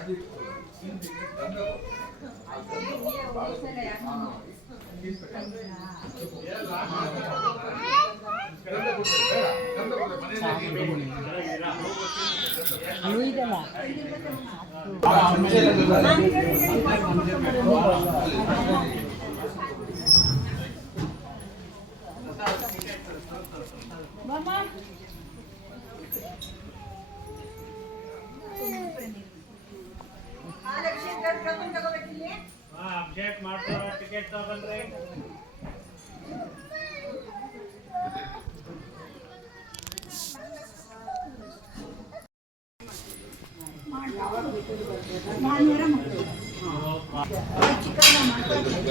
అది ಅನುಯಿದಲ್ಲ ಕರ್ಕೊಂಡು ತಗೋಬೇಕಿಲ್ಲಿ ಹಾ ಅಪ್ಡೇಟ್ ಮಾಡ್ತಾರೆ ಟಿಕೆಟ್ ತಗೊಂಡ್ರೆ ಚಿಕನ್ ಮಾಡ್ಕೊಂಡು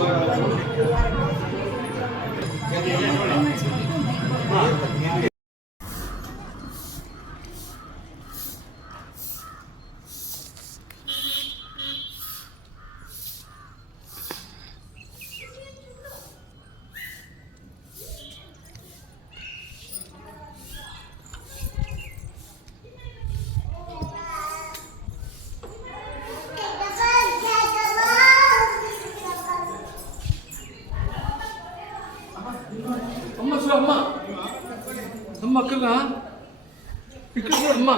అమ్మ అమ్మ అక్కగా ఇక్కడ చూడు అమ్మ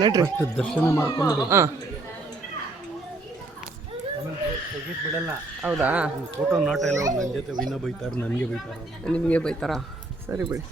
ನಡ್ರಿ ದರ್ಶನ ಮಾಡ್ಕೊಂಡು ಹಾಂ ತೆಗಿತ್ ಬಿಡಲ್ಲ ಹೌದಾ ಫೋಟೋ ನಾಟ್ ಎಲ್ಲ ನನ್ನ ಜೊತೆ ವಿನ ಬೈತಾರೆ ನನಗೆ ಬೈತಾರೆ ನಿಮಗೆ ಬೈತಾರಾ ಸರಿ ಬಿಡಿ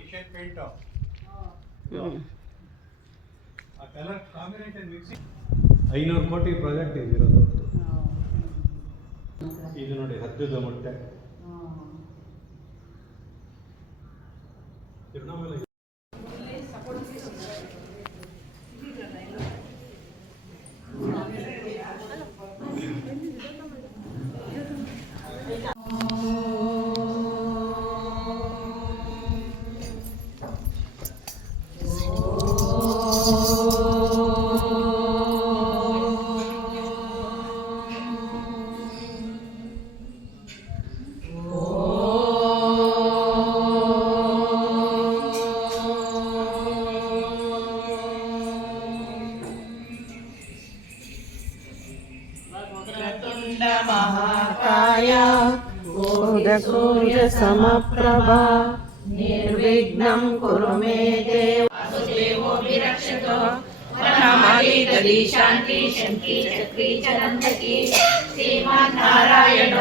ಏಷ್ಯನ್ ಪೇಂಟ್ ಐನೂರು ಕೋಟಿ ಪ್ರಾಜೆಕ್ಟ್ ಇದಿರೋದು ಇದು ನೋಡಿ ಹದ್ದದ ಮೊಟ್ಟೆ.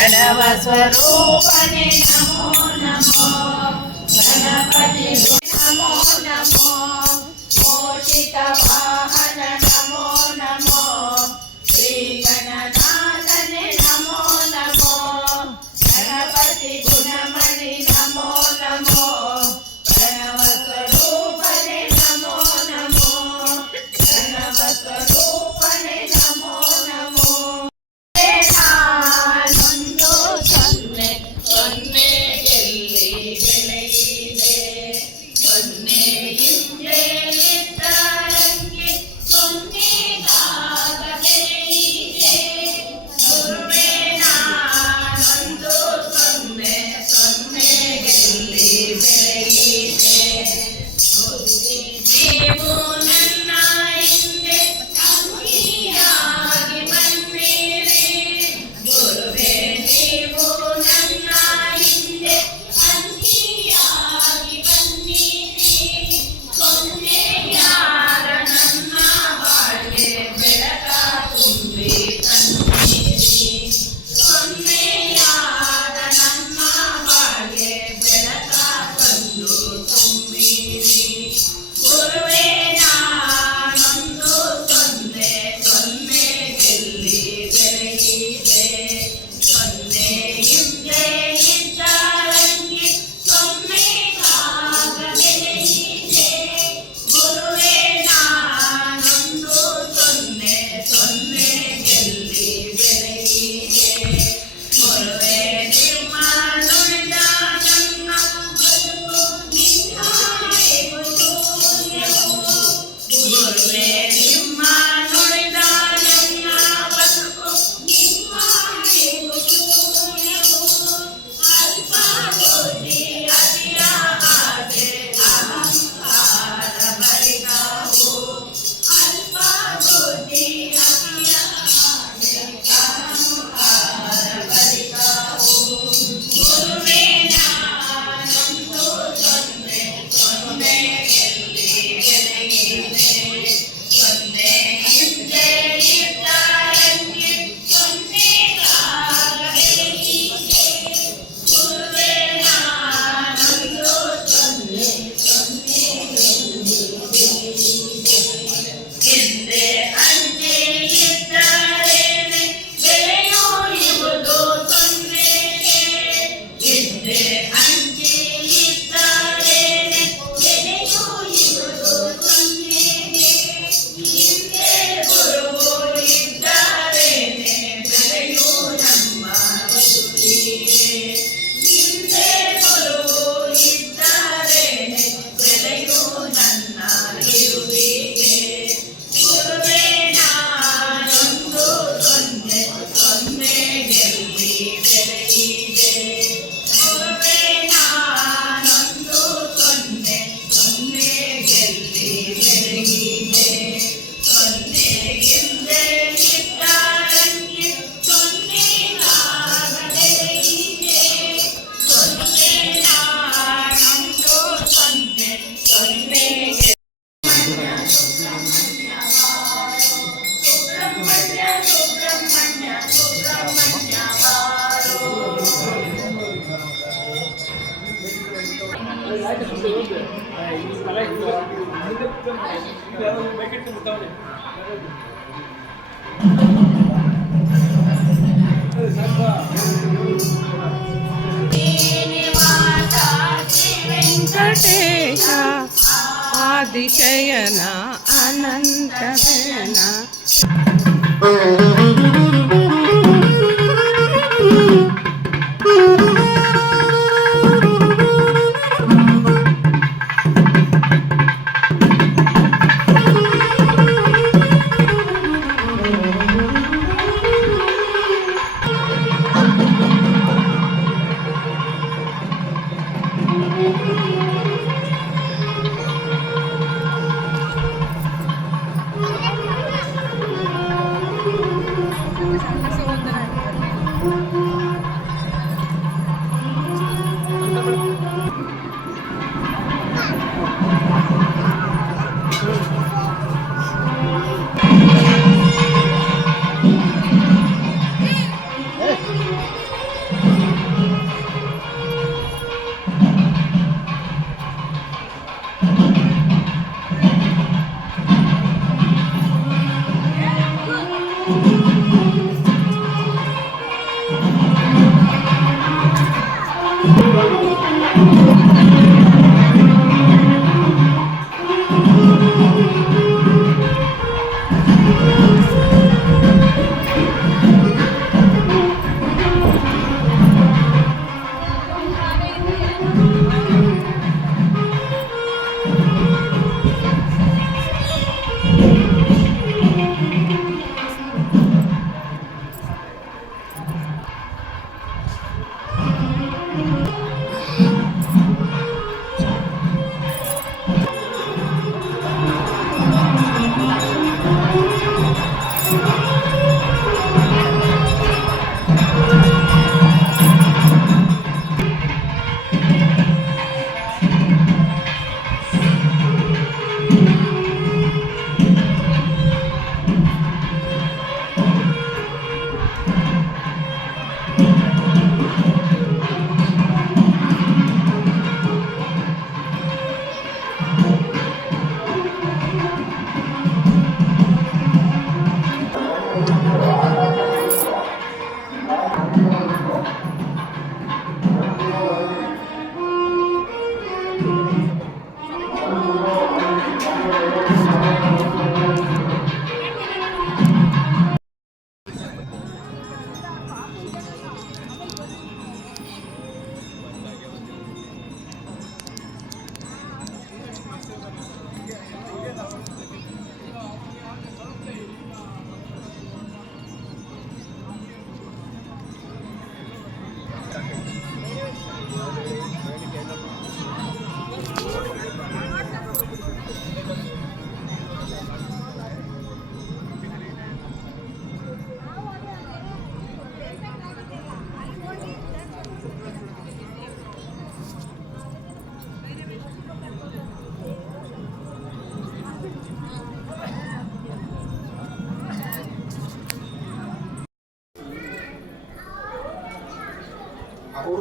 ભણવ સ્વરૂપને નમો નમો ગણપતિ そうな。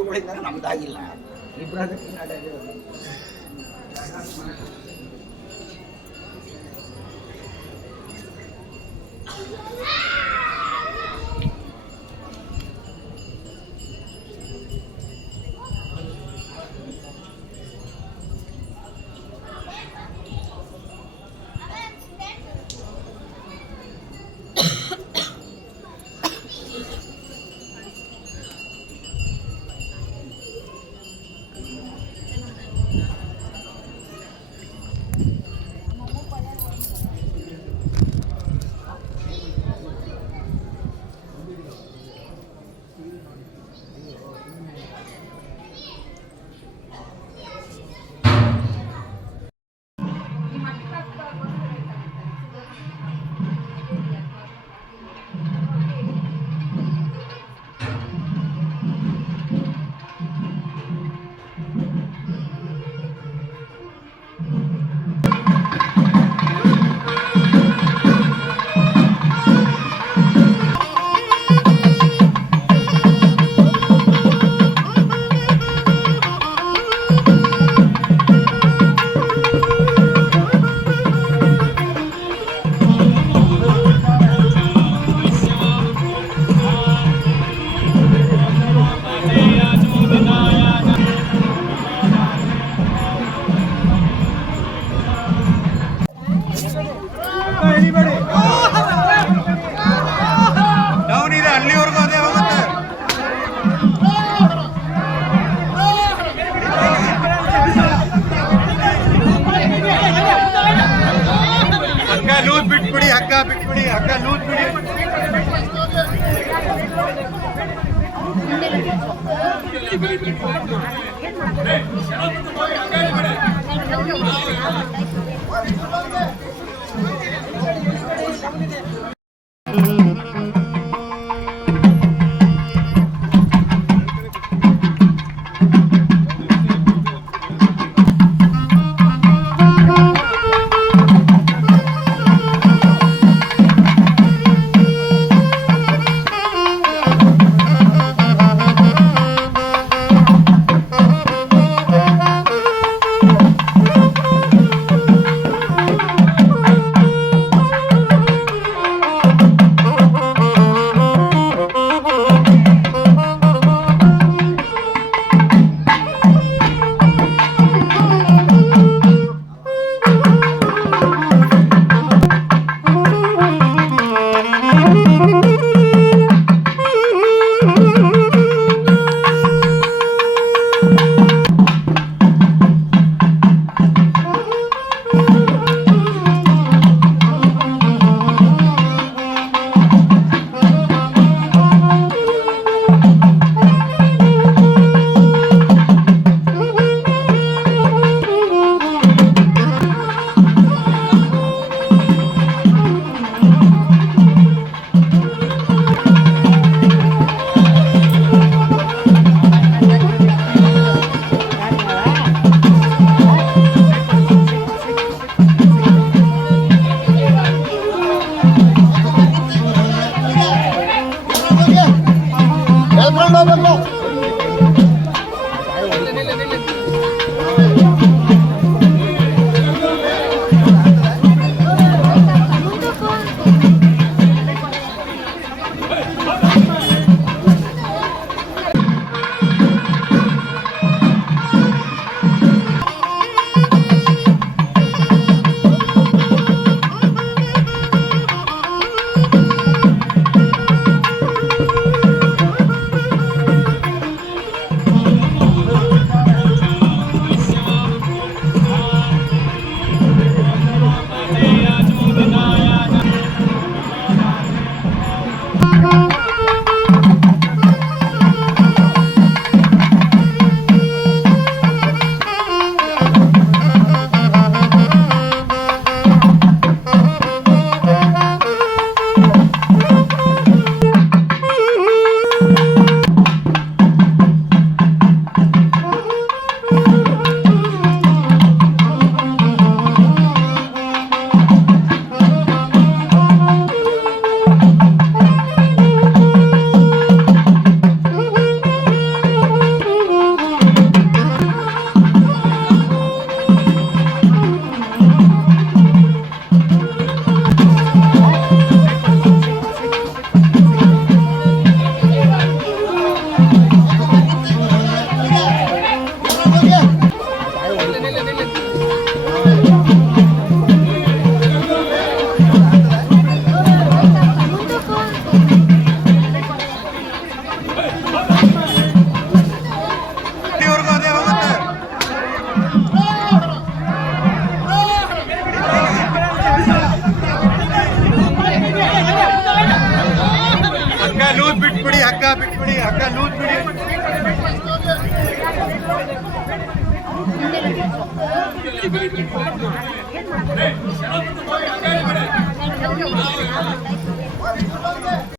ಕೊಡಿದ್ರೆ ನಮ್ದಾಗಿಲ್ಲ ಇಬ್ರಾಜಕ್ಕೆ ನಾಡಾಗಿರೋದು ಹಗ್ಗ ಲೂಸ್ ಬಿಟ್ಬಿಡಿ ಹಗ್ಗ ಬಿಟ್ಬಿಡಿ ಹಗ್ಗ ಲೂಸ್ ಬಿಡಿ